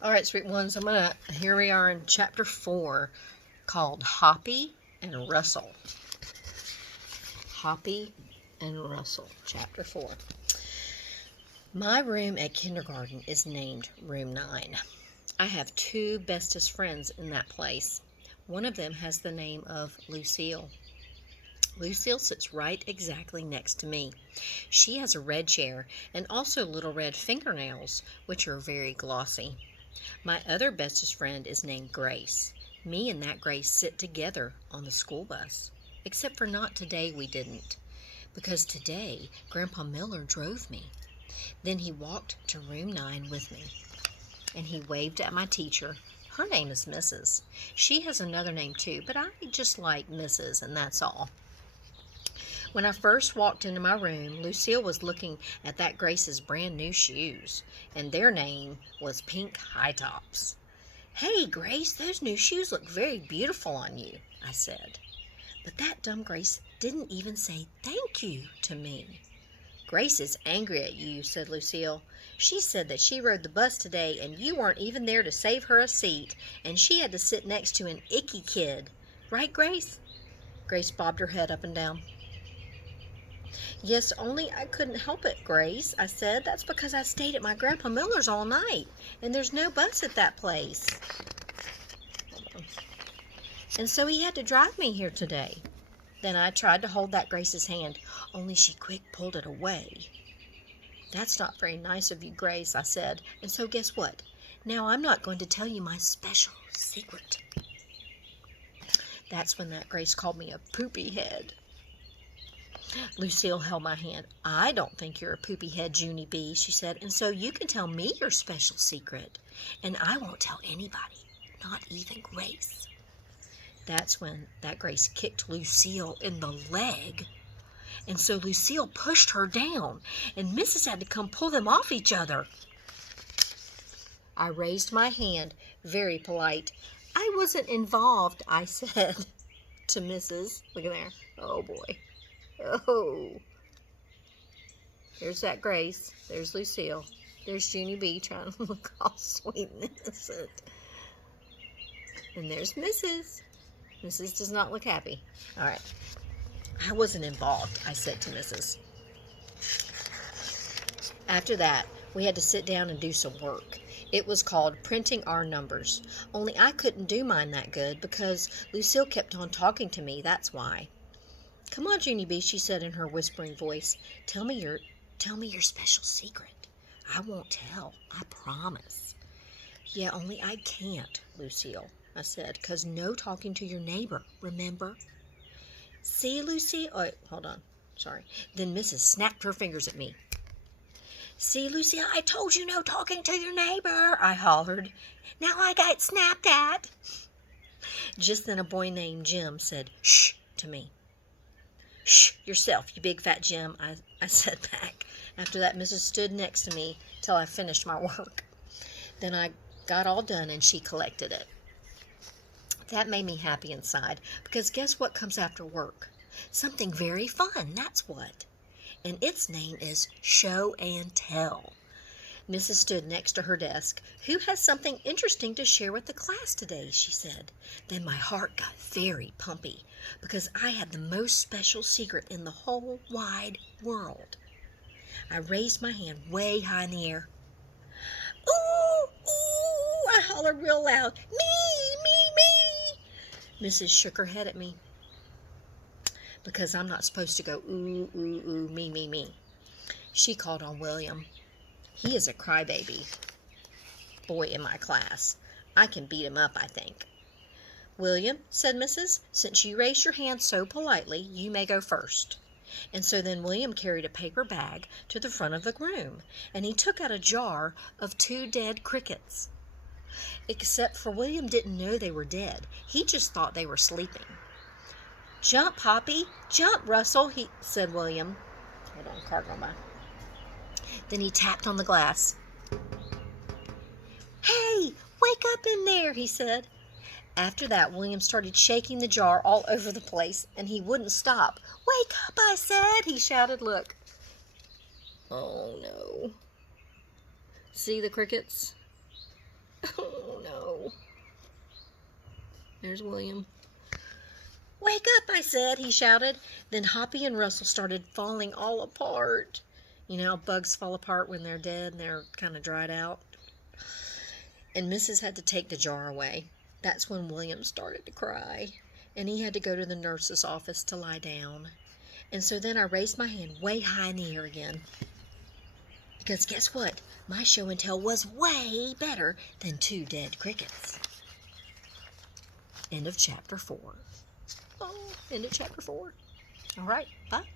All right, sweet ones, here we are in chapter 4 called Hoppy and Russell. Hoppy and Russell, chapter 4. My room at kindergarten is named Room 9. I have two bestest friends in that place. One of them has the name of Lucille. Lucille sits right exactly next to me. She has a red chair and also little red fingernails, which are very glossy. My other bestest friend is named Grace. Me and that Grace sit together on the school bus. Except for not today we didn't. Because today Grandpa Miller drove me. Then he walked to room 9 with me. And he waved at my teacher. Her name is Mrs. She has another name too, but I just like Mrs. and that's all. When I first walked into my room, Lucille was looking at that Grace's brand new shoes, and their name was Pink High Tops. "Hey, Grace, those new shoes look very beautiful on you," I said. But that dumb Grace didn't even say thank you to me. "Grace is angry at you," said Lucille. "She said that she rode the bus today and you weren't even there to save her a seat, and she had to sit next to an icky kid. Right, Grace?" Grace bobbed her head up and down. "Yes, only I couldn't help it, Grace," I said. "That's because I stayed at my Grandpa Miller's all night, and there's no bus at that place. And so he had to drive me here today." Then I tried to hold that Grace's hand, only she quick pulled it away. "That's not very nice of you, Grace," I said. "And so guess what? Now I'm not going to tell you my special secret." That's when that Grace called me a poopy head. Lucille held my hand. "I don't think you're a poopy head, Junie B," she said, "and so you can tell me your special secret. And I won't tell anybody, not even Grace." That's when that Grace kicked Lucille in the leg. And so Lucille pushed her down, and Mrs. had to come pull them off each other. I raised my hand, very polite. "I wasn't involved," I said to Mrs. Look at there. Oh, boy. Oh. There's that Grace. There's Lucille. There's Junie B trying to look all sweet and innocent. And there's Mrs. Mrs. does not look happy. All right. "I wasn't involved," I said to Mrs. After that, we had to sit down and do some work. It was called printing our numbers. Only I couldn't do mine that good because Lucille kept on talking to me, that's why. "Come on, Junie B," she said in her whispering voice. Tell me your special secret." "I won't tell, I promise." "Yeah, only I can't, Lucille," I said, "'cause no talking to your neighbor, remember?" "See, Lucy," oh, hold on, sorry. Then Mrs. snapped her fingers at me. "See, Lucy, I told you no talking to your neighbor," I hollered. "Now I got snapped at." Just then a boy named Jim said, "Shh," to me. "Shh, yourself, you big fat Jim," I said back. After that, Mrs. stood next to me till I finished my work. Then I got all done and she collected it. That made me happy inside, because guess what comes after work? Something very fun, that's what. And its name is Show and Tell. Mrs. stood next to her desk. "Who has something interesting to share with the class today?" she said. Then my heart got very pumpy, because I had the most special secret in the whole wide world. I raised my hand way high in the air. "Ooh, ooh," I hollered real loud. Me. Mrs. shook her head at me, because I'm not supposed to go ooh, ooh, ooh, me. She called on William. He is a crybaby boy in my class. I can beat him up, I think. "William," said Mrs., "since you raised your hand so politely, you may go first." And so then William carried a paper bag to the front of the room, and he took out a jar of 2 dead crickets. Except for William didn't know they were dead. He just thought they were sleeping. "Jump, Hoppy, jump, Russell," said William. Hold on, car going by. Then he tapped on the glass. "Hey, wake up in there," he said. After that, William started shaking the jar all over the place, and he wouldn't stop. "Wake up, I said," he shouted. Look. Oh, no. See the crickets? There's William. "Wake up," I said, he shouted. Then Hoppy and Russell started falling all apart. You know how bugs fall apart when they're dead and they're kind of dried out? And Mrs. had to take the jar away. That's when William started to cry, and he had to go to the nurse's office to lie down. And so then I raised my hand way high in the air again. Because guess what? My show and tell was way better than 2 dead crickets. End of chapter 4. Oh, end of chapter 4. All right, bye.